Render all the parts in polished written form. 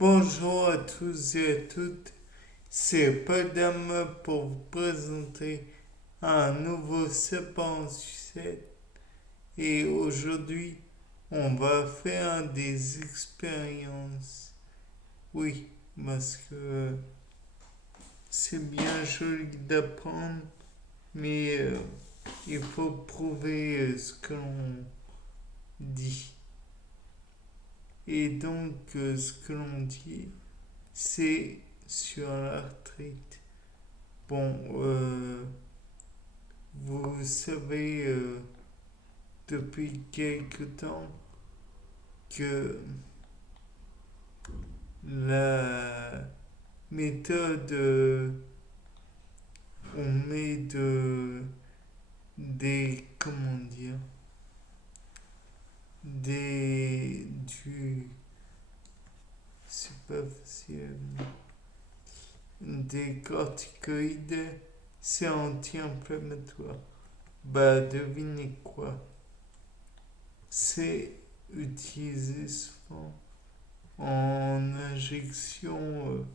Bonjour à tous et à toutes, c'est Podam pour vous présenter un nouveau sapin en sucette et aujourd'hui on va faire des expériences. Oui, parce que c'est bien joli d'apprendre, mais il faut prouver ce que l'on dit. Et donc ce que l'on dit, c'est sur l'arthrite. Bon, vous savez depuis quelque temps que la méthode, on met des, comment dire, c'est pas facile, des corticoïdes, c'est anti-inflammatoire. Bah, devinez quoi? C'est utilisé souvent en injection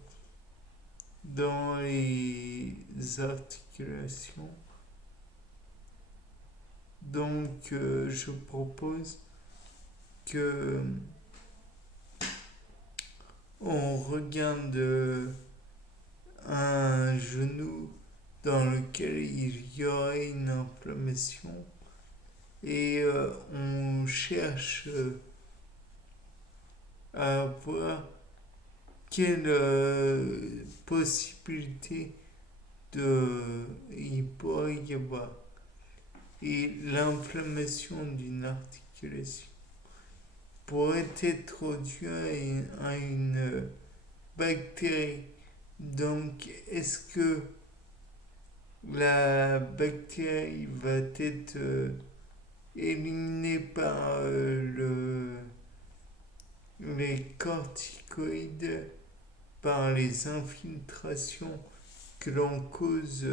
dans les articulations. Donc, je propose que on regarde un genou dans lequel il y aurait une inflammation et on cherche à voir quelle possibilité il pourrait y avoir. Et l'inflammation d'une articulation pourrait être due à une bactérie. Donc, est-ce que la bactérie va être éliminée par les corticoïdes, par les infiltrations que l'on cause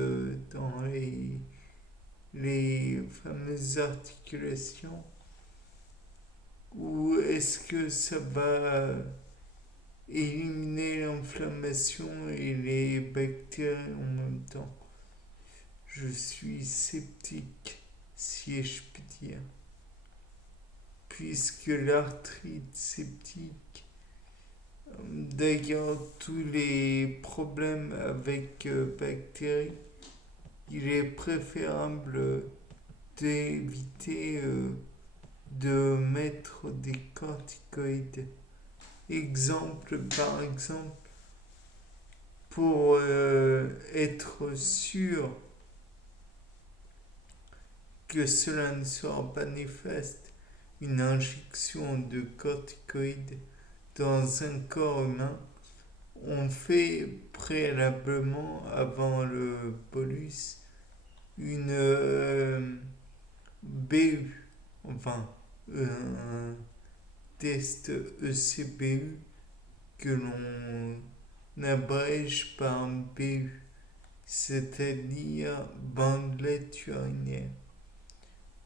dans les fameuses articulations, ou est-ce que ça va éliminer l'inflammation et les bactéries en même temps? Je suis sceptique, si je puis dire, puisque l'arthrite septique, d'ailleurs tous les problèmes avec bactéries, il est préférable d'éviter de mettre des corticoïdes. Par exemple, pour être sûr que cela ne sera pas néfaste, une injection de corticoïdes dans un corps humain, on fait préalablement, avant le bolus, une BU, enfin un test ECBU que l'on abrège par BU, c'est-à-dire bandelette urinaire.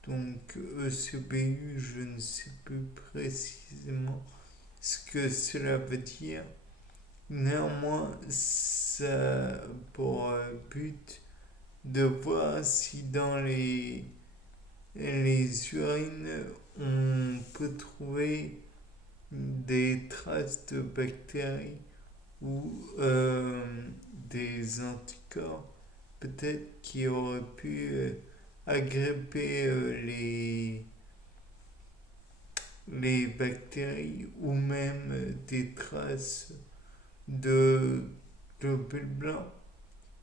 Donc ECBU, je ne sais plus précisément ce que cela veut dire. Néanmoins, ça a pour but de voir si dans les urines, on peut trouver des traces de bactéries ou des anticorps, peut-être qui auraient pu agripper les bactéries ou même des traces de globules blancs,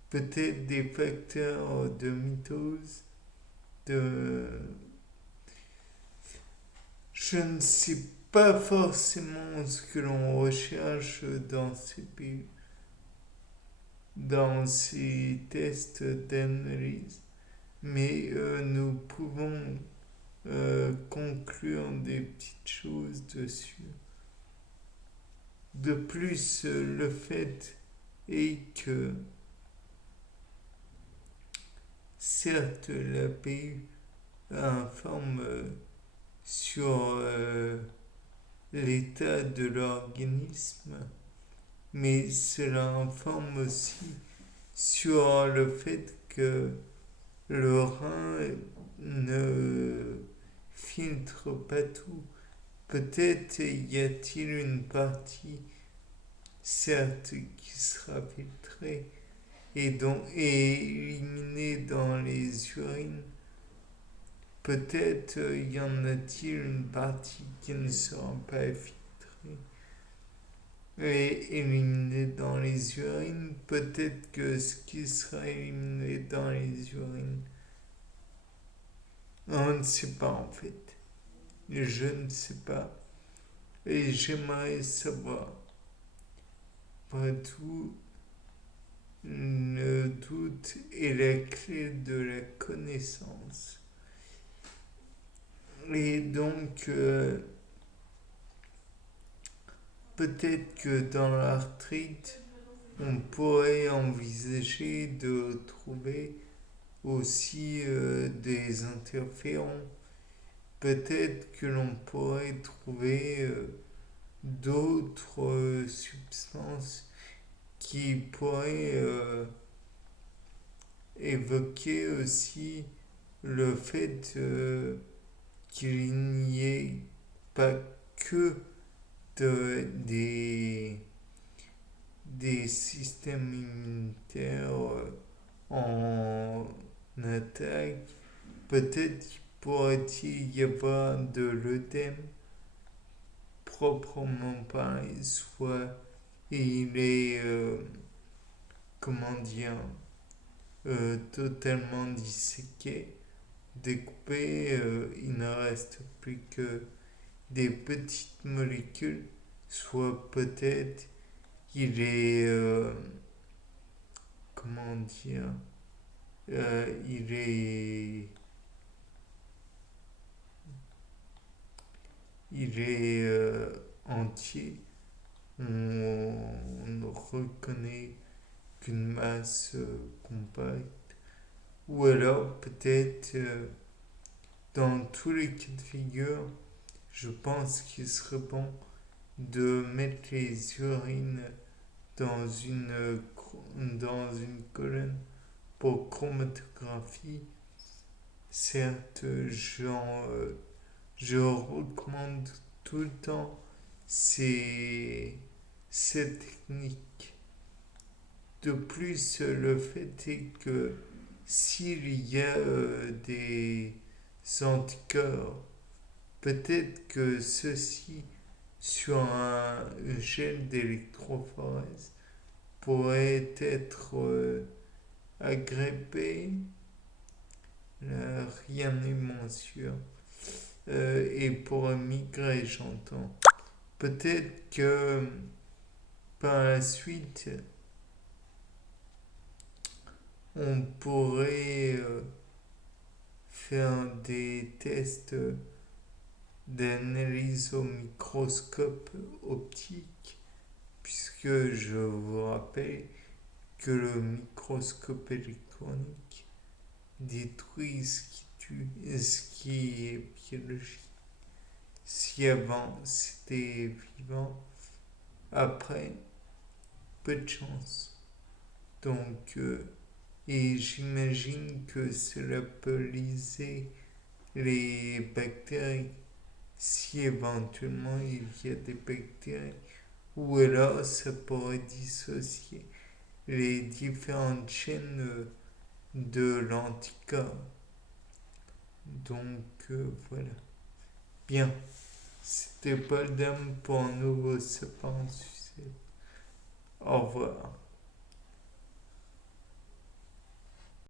peut-être des facteurs de mitose, de... Je ne sais pas forcément ce que l'on recherche dans ces tests d'analyse, mais nous pouvons conclure des petites choses dessus. De plus, le fait est que certes la PU informe sur l'état de l'organisme, mais cela informe aussi sur le fait que le rein ne filtre pas tout. Peut-être y a-t-il une partie, certes, qui sera filtrée et éliminée dans les urines. Peut-être y en a-t-il une partie qui ne sera pas filtrée et éliminée dans les urines. Peut-être que ce qui sera éliminé dans les urines, on ne sait pas en fait. Je ne sais pas. Et j'aimerais savoir. Après tout, le doute est la clé de la connaissance. Et donc, peut-être que dans l'arthrite, on pourrait envisager de trouver aussi des interférons. Peut-être que l'on pourrait trouver d'autres substances qui pourraient évoquer aussi le fait qu'il n'y ait pas que des systèmes immunitaires en attaque. Peut-être pourrait-il y avoir de l'œdème proprement parlé, soit il est, comment dire, totalement disséqué, découpé, il ne reste plus que des petites molécules, soit peut-être il est, comment dire, il est, entier, on ne reconnaît qu'une masse compacte, ou alors peut-être dans tous les cas de figure, je pense qu'il serait bon de mettre les urines dans dans une colonne pour chromatographie. Certes, je recommande tout le temps cette technique. De plus, le fait est que s'il y a des anticorps, peut-être que ceux-ci, sur un gel d'électrophorèse, pourraient être agrippés. Rien n'est moins sûr. Et pour migrer, j'entends. Peut-être que par la suite, on pourrait faire des tests d'analyse au microscope optique, puisque je vous rappelle que le microscope électronique détruit ce qui tue, ce qui est biologique. Si avant c'était vivant, après, peu de chance. Donc, et j'imagine que cela peut liser les bactéries si éventuellement il y a des bactéries, ou alors ça pourrait dissocier les différentes chaînes de l'anticorps. Donc voilà. Bien, c'était Paul Dame pour un nouveau sapin succès. Au revoir.